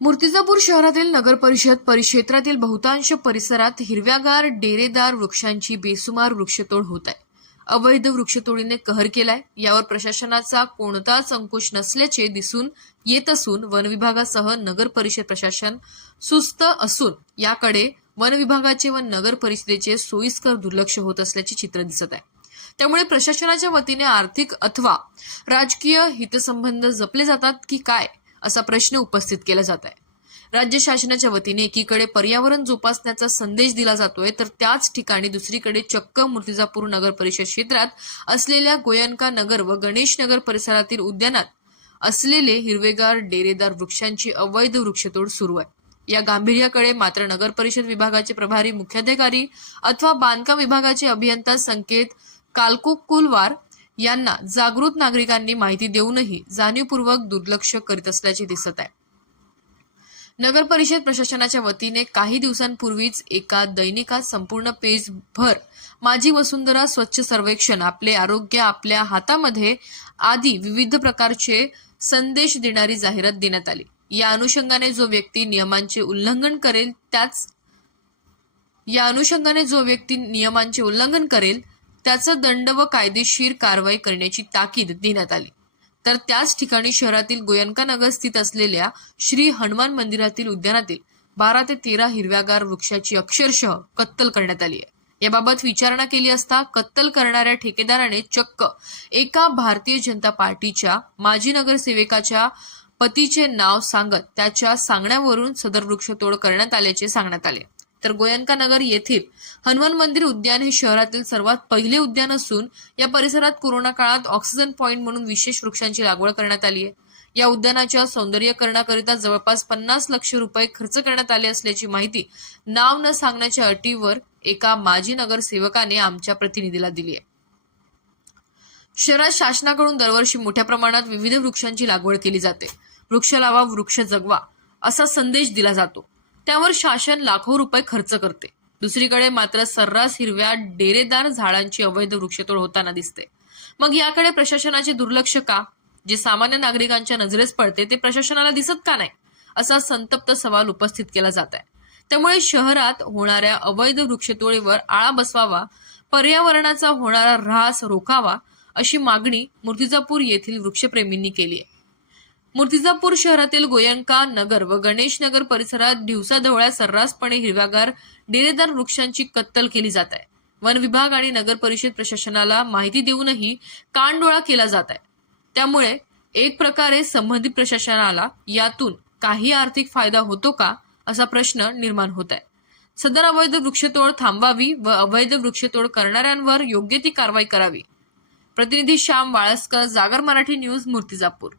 मूर्तिजापूर शहरातील नगर परिषद परिक्षेत्रातील बहुतांश परिसरात हिरव्यागार डेरेदार वृक्षांची बेसुमार वृक्षतोड होत आहे. अवैध वृक्षतोडीने कहर केलाय. यावर प्रशासनाचा कोणताच अंकुश नसल्याचे दिसून येत असून वन विभागासह नगर परिषद प्रशासन सुस्त असून याकडे वन विभागाचे व नगर परिषदेचे सोयीस्कर दुर्लक्ष होत असल्याचे चित्र दिसत आहे. त्यामुळे प्रशासनाच्या वतीने आर्थिक अथवा राजकीय हितसंबंध जपले जातात की काय? असा प्रश्न उपस्थित केला जात आहे. राज्य शासनाच्या वतीने एकीकडे पर्यावरण जोपासण्याचा संदेश दिला जातोय तर त्याच ठिकाणी दुसरीकडे चक्क मूर्तिजापूर नगर परिषद क्षेत्रात असलेल्या गोयनका नगर व गणेश नगर परिसरातील उद्यानात असलेले हिरवेगार डेरेदार वृक्षांची अवैध वृक्षतोड सुरू आहे. या गांभीर्याकडे मात्र नगर परिषद विभागाचे प्रभारी मुख्याधिकारी अथवा बांधकाम विभागाचे अभियंता संकेत कालकुकुलवार यांना जागृत नागरिकांनी माहिती देऊनही जाणीवपूर्वक दुर्लक्ष करीत असल्याचे दिसत आहे. नगर परिषद प्रशासनाच्या वतीने काही दिवसांपूर्वीच एका दैनिकात संपूर्ण पेज भर माझी वसुंधरा स्वच्छ सर्वेक्षण आपले आरोग्य आपल्या हातामध्ये आदी विविध प्रकारचे संदेश देणारी जाहिरात देण्यात आली. या अनुषंगाने जो व्यक्ती नियमांचे उल्लंघन करेल त्याच या अनुषंगाने जो व्यक्ती नियमांचे उल्लंघन करेल त्याचा दंड व कायदेशीर कारवाई करण्याची ताकीद देण्यात आली. तर त्याच ठिकाणी शहरातील गोयंका नगर स्थित असलेल्या श्री हनुमान मंदिरातील उद्यानातील बारा ते तेरा हिरव्यागार वृक्षाची अक्षरशः कत्तल करण्यात आली आहे. याबाबत विचारणा केली असता कत्तल करणाऱ्या ठेकेदाराने चक्क एका भारतीय जनता पार्टीच्या माजी नगरसेवकाच्या पतीचे नाव सांगत त्याच्या सांगण्यावरून सदर वृक्षतोड करण्यात आल्याचे सांगण्यात आले. तर गोयंका नगर येथील हनुमान मंदिर उद्यान हे शहरातील सर्वात पहिले उद्यान असून या परिसरात कोरोना काळात ऑक्सिजन पॉईंट म्हणून विशेष वृक्षांची लागवड करण्यात आली आहे. या उद्यानाच्या सौंदर्यकरणाकरिता जवळपास पन्नास लक्ष रुपये खर्च करण्यात आले असल्याची माहिती नाव न सांगण्याच्या अटीवर एका माजी नगरसेवकाने आमच्या प्रतिनिधीला दिली आहे. शहरात शासनाकडून दरवर्षी मोठ्या प्रमाणात विविध वृक्षांची लागवड केली जाते. वृक्ष लावा वृक्ष जगवा असा संदेश दिला जातो. त्यावर शासन लाखो रुपये खर्च करते. दुसरीकडे मात्र सर्रास हिरव्या डेरेदार झाडांची अवैध वृक्षतोड होताना दिसते. मग याकडे प्रशासनाचे दुर्लक्ष का? जे सामान्य नागरिकांच्या नजरेस पडते ते प्रशासनाला दिसत का नाही? असा संतप्त सवाल उपस्थित केला जात आहे त्यामुळे शहरात होणाऱ्या अवैध वृक्षतोडीवर आळा बसवावा पर्यावरणाचा होणारा ऱ्हास रोखावा अशी मागणी मूर्तिजापूर येथील वृक्षप्रेमींनी केली आहे मूर्तिजापूर शहरातील गोयंका नगर व गणेश नगर परिसरात दिवसाढवळ्या सर्रासपणे हिरव्यागार डेरेदार वृक्षांची कत्तल केली जात आहे. वन विभाग आणि नगर परिषद प्रशासनाला माहिती देऊनही कानडोळा केला जात आहे. त्यामुळे एक प्रकारे संबंधित प्रशासनाला यातून काही आर्थिक फायदा होतो का असा प्रश्न निर्माण होत आहे. सदर अवैध वृक्षतोड थांबवावी व अवैध वृक्षतोड करणाऱ्यांवर योग्य ती कारवाई करावी. प्रतिनिधी श्याम वाळसकर जागर मराठी न्यूज मूर्तिजापूर.